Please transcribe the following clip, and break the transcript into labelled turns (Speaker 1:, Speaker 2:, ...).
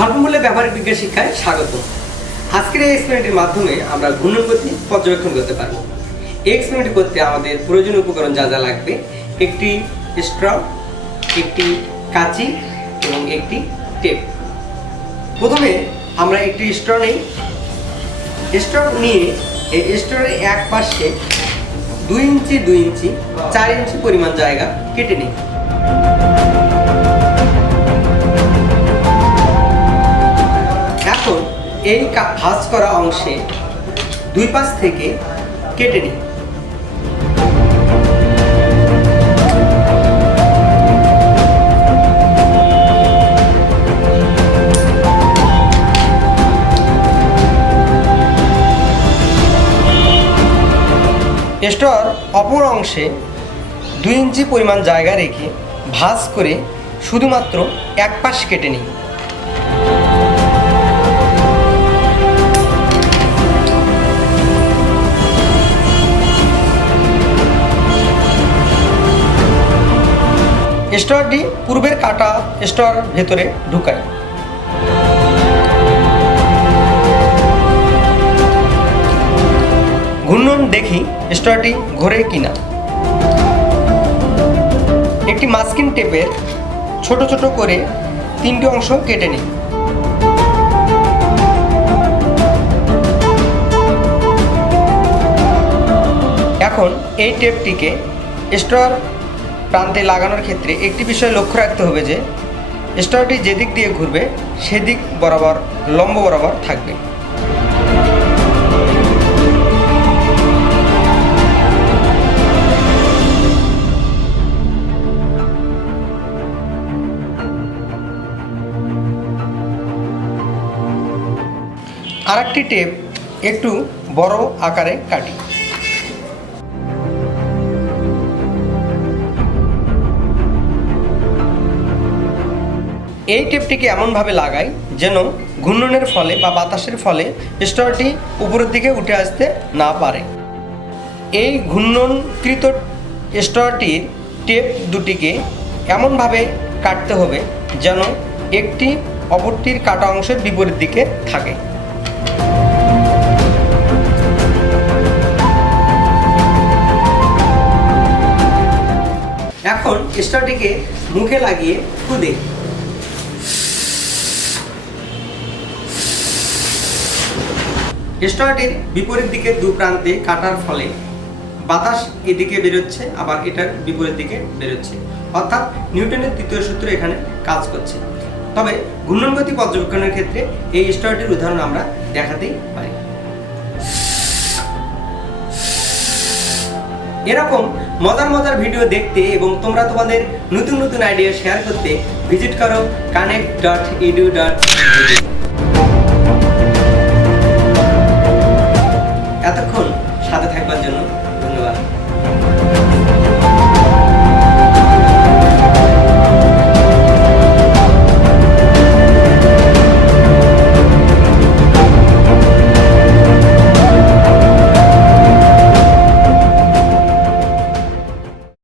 Speaker 1: স্বল্পমূল্যে ব্যবহারিক বিজ্ঞান শিক্ষায় স্বাগত। আজকের এই এক্সপেরিমেন্টের মাধ্যমে আমরা ঘূর্ণন গতি পর্যবেক্ষণ করতে পারব। এই এক্সপেরিমেন্ট করতে আমাদের প্রয়োজনীয় উপকরণ যা যা লাগবে, একটি স্ট্র একটি কাঁচি এবং একটি টেপ। প্রথমে আমরা একটি স্ট্র নিই। স্ট্র নিয়ে এই স্ট্রয়ের এক পাশে দুই ইঞ্চি দুই ইঞ্চি, চার ইঞ্চি পরিমাণ জায়গা কেটে নিই। এই ভাঁজ করা অংশে দুই পাশ থেকে কেটে নিই। স্টোর অপর অংশে দুই ইঞ্চি পরিমাণ জায়গা রেখে ভাঁজ করে শুধুমাত্র এক পাশ কেটে নিই। স্টোরটি পূর্বের কাটা স্টোর ভেতরে ঢুকায়। ঘূর্ণন দেখি স্টোরটি ঘোরে কিনা। একটি মাস্কিন টেপের ছোট ছোট করে তিনটি অংশ কেটে নিই। এখন এই টেপটিকে স্টোর প্রান্তে লাগানোর ক্ষেত্রে একটি বিষয় লক্ষ্য রাখতে হবে যে, স্টোরটি যেদিক দিয়ে ঘুরবে, সেদিক বরাবর, লম্ব বরাবর থাকবে। আরেকটি টেপ একটু বড় আকারে কাটি। এই টেপটিকে এমনভাবে লাগাই যেন ঘূর্ণনের ফলে বা বাতাসের ফলে স্টোরটি উপরের দিকে উঠে আসতে না পারে। এই ঘূর্ণনকৃত স্টোরটির টেপ দুটিকে এমনভাবে কাটতে হবে যেন একটি অপরটির কাটা অংশের বিপরীত দিকে থাকে। এখন স্টোরটিকে মুখে লাগিয়ে কুদে স্টোরটির বিপরীত দিকে দু প্রান্তে কাটার ফলে বাতাস এদিকে বেরোচ্ছে, আবার এটার বিপরীত দিকে বেরোচ্ছে। অর্থাৎ নিউটনের তৃতীয় সূত্র এখানে কাজ করছে। তবে ঘূর্ণনগতি পর্যবেক্ষণের ক্ষেত্রে এই স্টোরটির উদাহরণ আমরা দেখাতেই পারি। এরকম মজার মজার ভিডিও দেখতে এবং তোমরা তোমাদের নতুন নতুন আইডিয়া শেয়ার করতে ভিজিট করো কানেক্ট ডট ইডু ডট